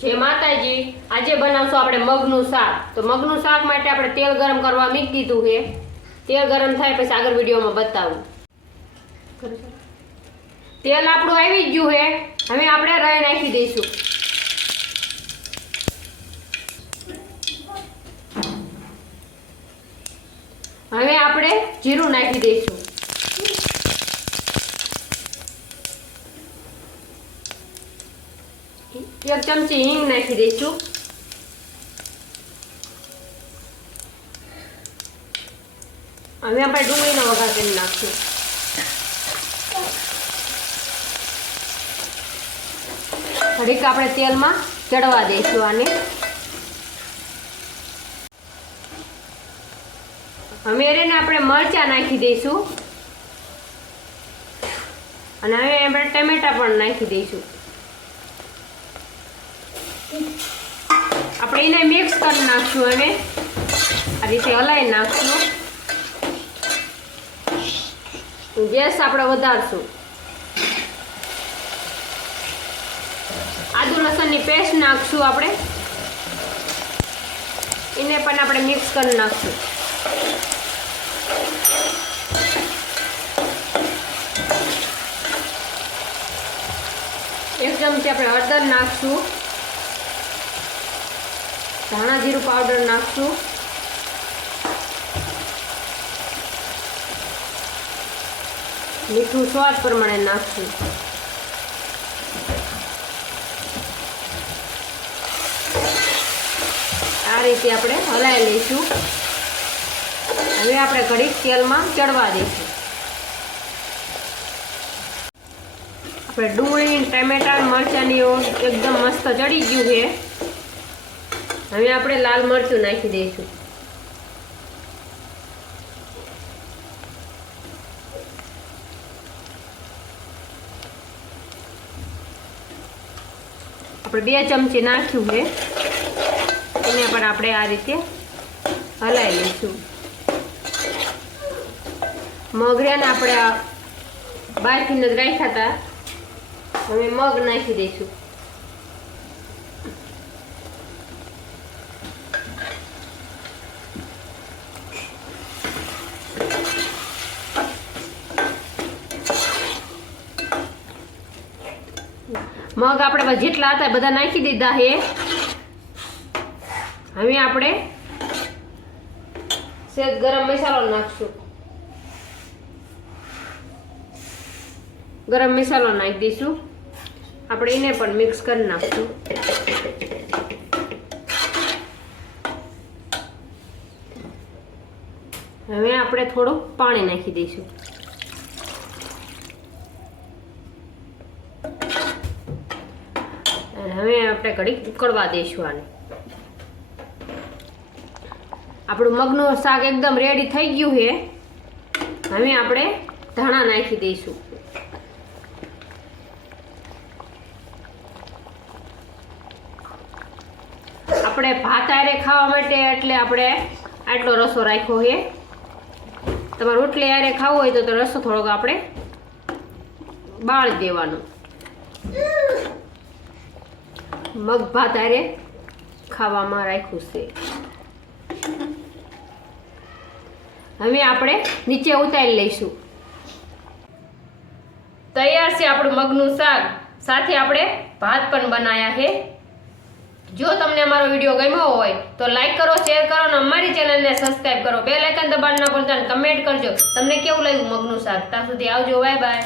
જય માતાજી. આજે બનાવશું આપણે મગનું શાક. તો મગનું શાક માટે આપણે તેલ ગરમ કરવા મૂકી દીધું છે. તેલ ગરમ થાય પછી આગળ વિડીયોમાં બતાવું. તેલ આપણું આવી જ ગયું છે. હવે આપણે રાઈ નાખી દઈશું. હવે આપણે જીરું નાખી દઈશું. એક ચમચી હિંગ નાખી દઈશું હવે આપણે ડુંગળીનો વઘાર કરી નાખશું ઘડીક આપણે તેલમાં ચડવા દઈશું આને અમે એને આપણે મરચાં નાખી દઈશું. અને હવે આપણે ટમેટા પણ નાખી દઈશું. આપણે એને મિક્સ કરી નાખશું હવે. આ રીતે હલાવી નાખશું. ગેસ આપણે વધારશું. આદુ લસણની પેસ્ટ નાખશું આપણે. એને પણ આપણે મિક્સ કરી નાખશું. એક ચમચી આપણે હળદર નાખશું. ધાણા જીરું પાવડર નાખશું. મીઠું સ્વાદ પ્રમાણે નાખશું. આ રીતે આપણે હલાવી લઈશું. હવે આપણે ઘડીક તેલમાં ચડવા દઈશું. આપણે ડુંગળી, ટમેટા, મરચાંની એકદમ મસ્ત ચડી ગયું છે. હવે આપણે લાલ મરચું નાખી દઈશું. આપણે બે ચમચી નાખ્યું છે. એને પણ આપણે આ રીતે હલાવી લઈશું. મગરેને આપણે બાફીને જ રાખ્યા હતા. હવે મગ નાખી દઈશું. મગ આપણે જેટલા હતા બધા નાખી દીધા હે. હવે આપણે સેજ ગરમ મસાલો નાખશું. ગરમ મસાલો નાખી દઈશું. આપણે એને પણ મિક્સ કરી નાખશું. હવે આપણે થોડું પાણી નાખી દઈશું. હવે આપણે ઘડીક ઉકળવા દઈશું આને. આપણું મગનું શાક એકદમ રેડી થઈ ગયું છે. હવે આપણે ધાણા નાખી દઈશું. આપણે ભાત આરે ખાવા માટે એટલે આપણે આટલો રસો રાખ્યો છે. તમારે રોટલી આરે ખાવું હોય તો તો રસો થોડોક આપણે બાળી દેવાનો. મગ ભાત આરે ખાવામાં રાખ્યું છે. હવે આપણે નીચે ઉતારી લઈશું. તૈયાર છે આપણું મગનું શાક. સાથે આપણે ભાત પણ બનાવ્યા છે. જો તમને અમારો વીડિયો ગમ્યો હોય તો લાઈક કરો શેર કરો અને અમારી ચેનલને સબસ્ક્રાઈબ કરો. બે લાઇકન દબાણ ના ભૂલતા કમેન્ટ કરજો. તમને કેવું લાગ્યું મગનું શાક? ત્યાં સુધી આવજો. Bye bye